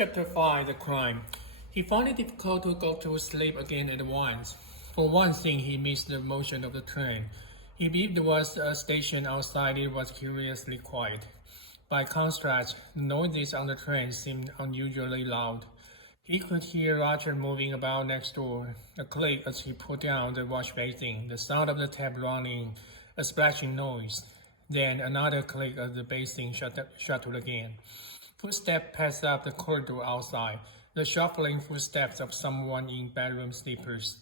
Chapter 5 The Crime. He found it difficult to go to sleep again at once. For one thing, he missed the motion of the train. He believed there was a station outside. It was curiously quiet. By contrast, the noises on the train seemed unusually loud. He could hear Roger moving about next door, a click as he put down the wash basin, the sound of the tap running, a splashing noise. Then another click as the basin shuttled again. Footsteps passed up the corridor outside, the shuffling footsteps of someone in bedroom slippers.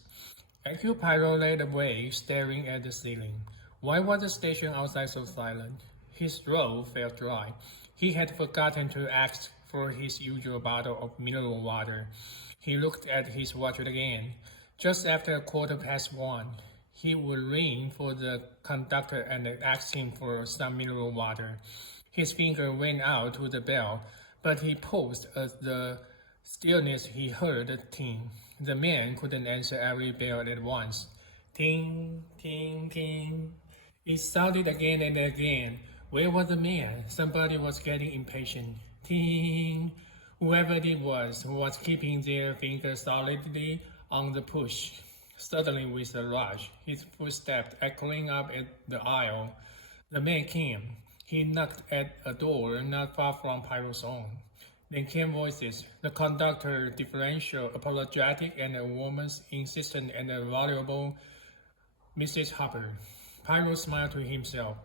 Pyro led away, staring at the ceiling. Why was the station outside so silent? His throat felt dry. He had forgotten to ask for his usual bottle of mineral water. He looked at his watch again. Just after 1:15, he would ring for the conductor and ask him for some mineral water. His finger went out to the bell, but he paused as the stillness he heard a ting. The man couldn't answer every bell at once. Ting, ting, ting. It sounded again and again. Where was the man? Somebody was getting impatient. Ting. Whoever it was keeping their fingers solidly on the push. Suddenly, with a rush, his footsteps echoing up at the aisle. The man came. He knocked at a door not far from Pyro's own. Then came voices, the conductor differential, apologetic, and a woman's insistent and voluble Mrs. Harper. Pyro smiled to himself.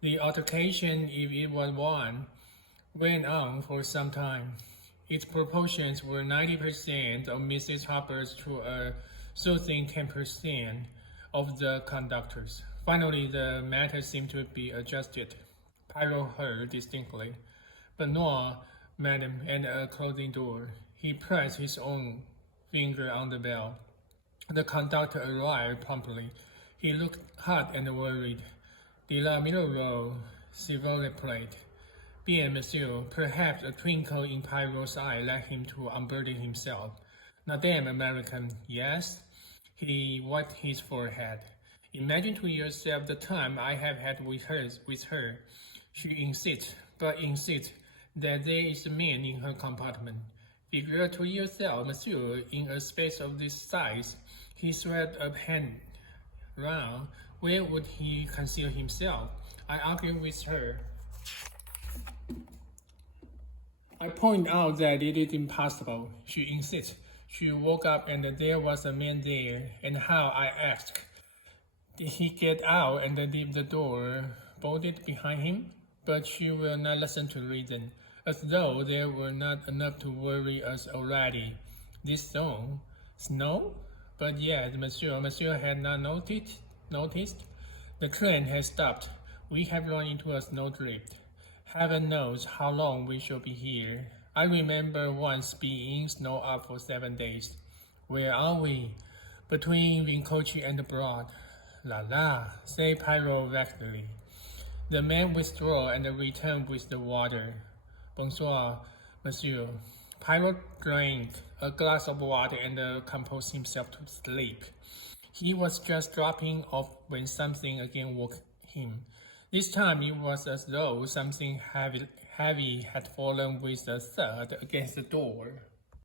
The altercation, if it was one, went on for some time. Its proportions were 90% of Mrs. Harper's to a soothing 10% of the conductor's. Finally, the matter seemed to be adjusted. Pyro heard distinctly, but no, madam, and a closing door. He pressed his own finger on the bell. The conductor arrived promptly. He looked hot and worried. De la mineral, s'il vous plaît. Bien, monsieur. Perhaps a twinkle in Pyro's eye led him to unburden himself. Not damn American, yes? He wiped his forehead. Imagine to yourself the time I have had with her. She insists that there is a man in her compartment. Figure to yourself, monsieur, in a space of this size, he swept a hand round. Where would he conceal himself? I argued with her. I point out that it is impossible. She insists. She woke up and there was a man there. And how, I asked. Did he get out and leave the door bolted behind him? But she will not listen to reason, as though there were not enough to worry us already. This snow? But yes, monsieur had not noticed. The train has stopped. We have run into a snowdrift. Heaven knows how long we shall be here. I remember once being snowed up for 7 days. Where are we? Between Vincochi and Broad. La, said Pyro vaguely. The man withdrew and returned with the water. Bonsoir, monsieur. Pyro drank a glass of water and composed himself to sleep. He was just dropping off when something again woke him. This time it was as though something heavy had fallen with a thud against the door.